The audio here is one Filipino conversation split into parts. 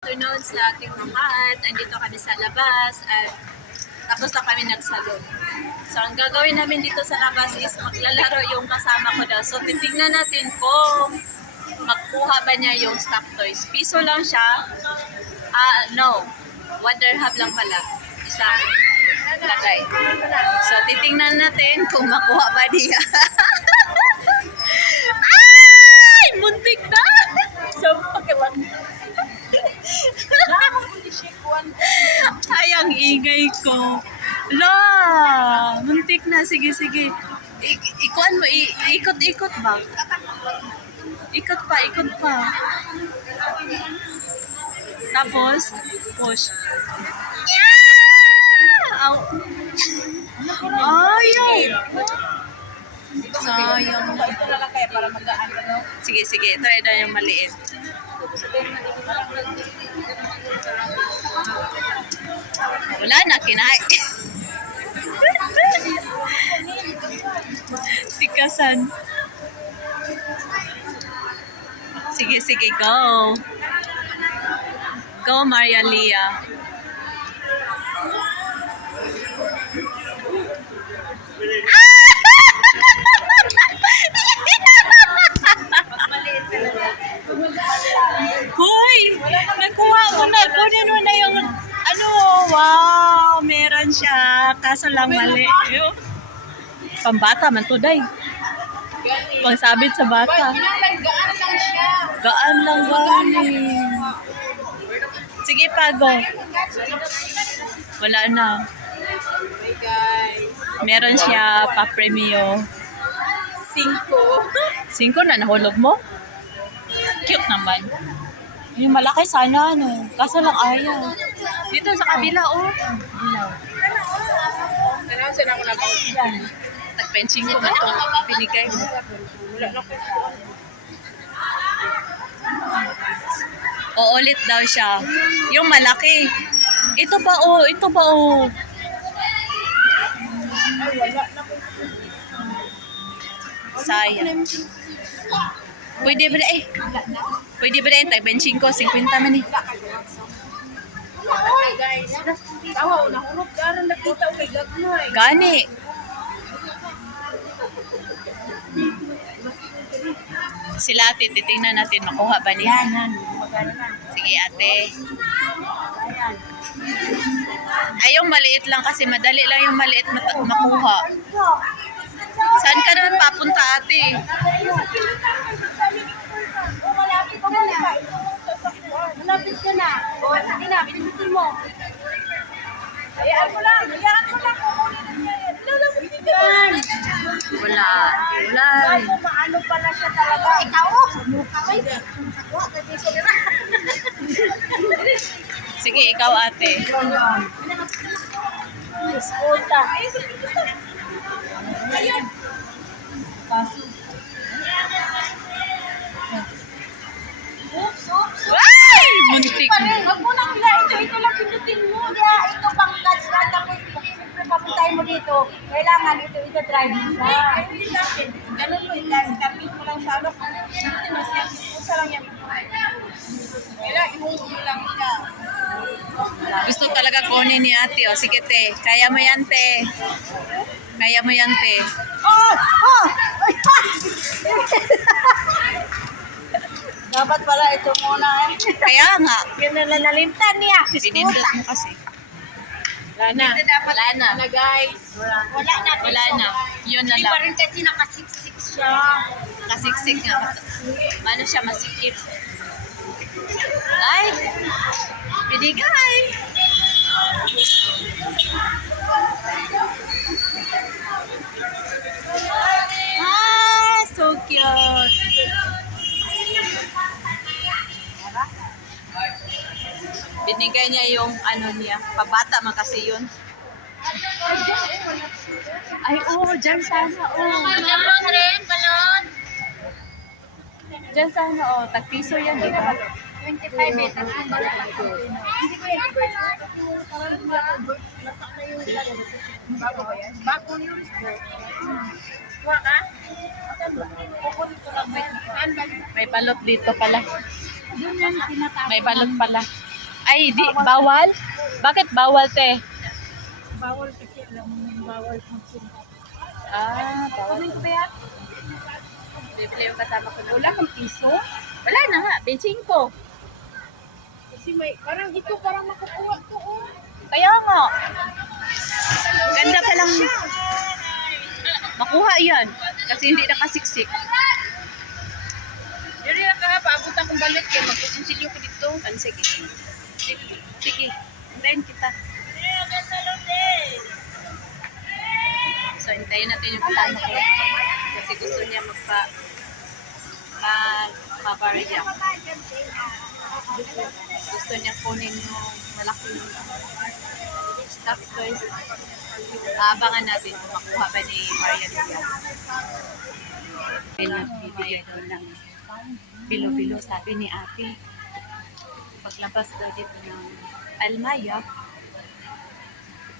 Afternoon sa ating lahat. Andito kami sa labas at tapos na kami nagsalon. So, ang gagawin namin dito sa labas is maglalaro yung kasama ko daw. So, titignan natin kung magkuha ba niya yung stock toys. Piso lang siya. No. 1 dirham lang pala. Isang lagay. So, titignan natin kung makuha ba niya. Ay! Muntik na! So, pakiwan. Ay, ang ingay ko. La! Muntik na. Sige, sige. Ikuan mo. Ikot-ikot ba? Ikot pa, ikot pa. Tapos, push. Yeah! Ow. Ayaw! Sayang. Ito na lang kaya para magaan. Sige, sige. Try na yung maliit. Wala na, kinain. Tikasan. Sige, sige, go. Go, Maria Lia. Hoy! Nakuha mo na. Kunin mo na yung ano. Wow! Meron siya. Kaso lang mali. Pambata man to, day. Pangsabit sa bata. Gaan lang siya. Gaan lang gani. Sige pa, go. Wala na. Hey guys. Meron siya pa-premio. 5 na nahulog mo? Cute naman. Yung malaki sana, ano. Kaso lang ayaw. Dito sa kabila, oh. Ano sila ko na ba? Yan. Nag-benching ko na ito. Pinigay mo. Wala na ko. Uulit daw siya. Yung malaki. Ito ba, oh. Ito ba, oh. Ay, wala na ko. Sayang. Pwede ba na eh? Pwede ba na yung tag-benching ko? 50 man eh. Hey guys. Tawa, nahulog ka rin nakita ko kay Gagnoy. Gani. Sila ate, titingnan natin makuha ba niya. Yan. Magano na. Sige ate. Ayan. Ay, yung maliit lang kasi madali lang yung maliit makuha. Saan ka naman papunta ate? Malapit ka na. O, sige na, binutin mo. Hayaan mo lang. Hayaan mo lang. Lalapit ka yan. Wala. Wala. Kaso maano pala siya talaga. Ikaw? Sige, ikaw ate. Escolta. Ayan. Kaso. Oops, oops. Ay! Muntik. Huwag mo nang pila. Ito lang pinutin mo. Ito pang catch na. Tapos, papuntahin mo dito. Kailangan ito drive mo siya. Hindi natin. Ganun mo. Kapit mo lang sa alok. Usa lang yan. Kailangan ihulog mo lang siya. Gusto talaga kunin ni ate. O, sige te. Kaya mo yan te. Kaya mo yan te. Oh! Oh! Dapat pala ito muna eh. Kaya nga. Yun na nalimtan niya. Pinindot mo kasi. Wala na. Wala na. Wala guys. Wala na. Wala na. Yun na Hindi pa lang. rin kasi nakasiksik siya. Kasiksik nga. Mano siya masikip. Ay! Binigay! Ah! So cute! Binigay niya yung ano niya. Pabata man kasi yun. Ay, oo. Dyan sana. Balon rin, balon. Dyan sana. Tag-piso yan, di ba? 25 eh. Tangan ba na hindi ko yan. Bago ba yan? Bago yun. Kuha ka? Kukunin ko lang. May balot dito pala. May balot pala. Ay, di, bawal? Bakit bawal, te? Bawal kasi alam mo, bawal magpunta. Bawal. Kunin ko ba yan? Bibili yung kasama ko na. Wala kang piso? Wala na nga, 25. Kasi may, parang ito, parang makukuha to, oh. Kaya nga. Ganda pa lang. Makuha yan. Kasi hindi nakasiksik. Diri na ka, paabot akong balik yan. Magkusinsilyo ko dito. Sige. Sige. Hintayin kita. So, hintayin natin yung kasama ko. Kasi gusto niya magpa-barya. Gusto niya kunin yung malaking stuff toys. Abangan natin kung makuha ba ni Marian yan. Nagbibigay daw ng bilo-bilo, sabi ni ate. Paglabas daw dito ng Almaya,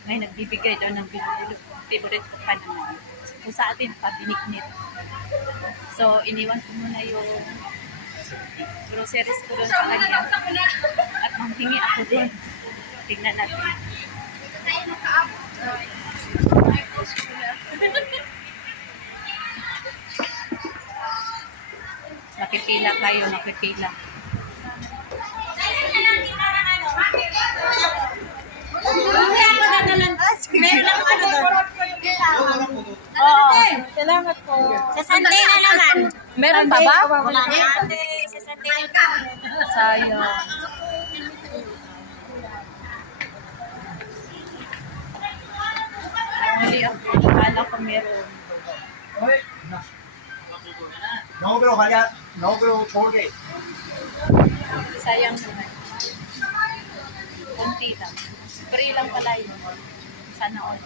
ay nagbibigay daw ng bilo-bilo. Favorite ko pa naman. Kung sa atin pa, binignit. So, iniwan ko muna yung groceries ko doon sa kanya. At manghingi ako doon. Tignan natin. Makipila kayo, makipila. Meron lang ano doon. Oo. Salamat po. Sa Sunday na naman. Meron pa ba? Wala na. Sa Sunday. Sayang. Mali ako. Akala ko meron. नौकरो खा गया नौकरो छोड़ के Sayang naman. Kunti lang. Free lang pala yun. Sana all.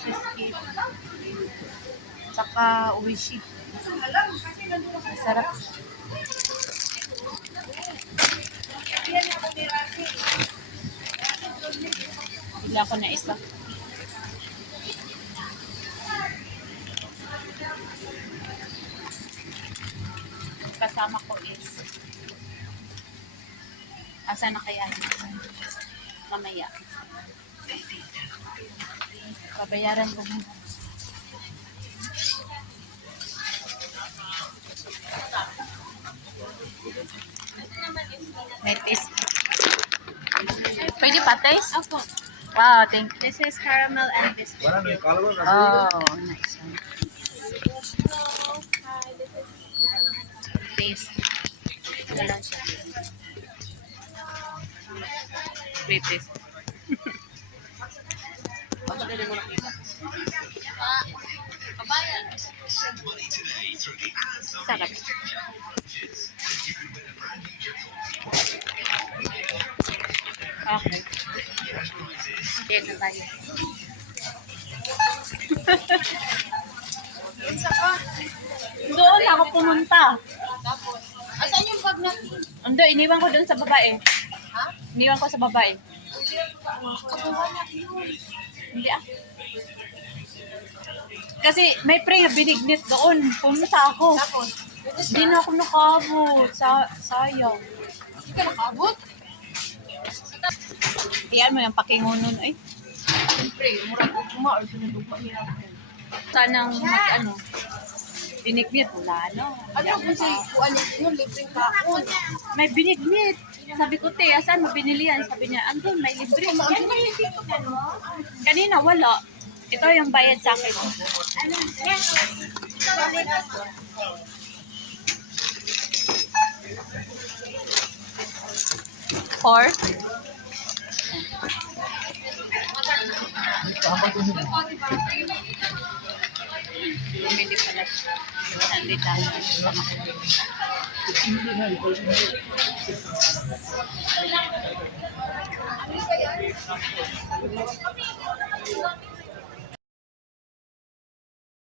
Cheesecake. Tsaka uwishi. Masarap. Bigla ko na isa. Kasama ko is asa na kaya yun? Mamaya. Babayaran ko muna. May taste. Pwede pa taste? Opo. Wow, thank you. This is caramel and biscuit. बड़ा निकालो ना Oh, nice one. Taste. Ito lang siya. Wait, taste. Sarap. Okay. Yan na tayo. Doon ako pumunta. Asan yung bag natin? Ando, iniwan ko doon sa babae. Ha? Iniwan ko sa babae. Kakuha na yun. Hindi ah. Kasi may pre binignit doon. Pumunta ako. Tapos, Hindi na ako nakabot. Sayang. hindi ka nakabot? Tiyan mo yung pakingunon. Ay, Siyempre, murag ugma or sinulugma niya. sanang mag-ano. Binignit. Wala no. Ano kung si kuan yung libreng kaon? May binignit. Sabi ko, te, asan mo binili yan? Sabi niya, andun, may libre. Kanina, wala. Ito yung bayad sa akin. Ano? Yes. Four? Bumili pala. Nandito ako.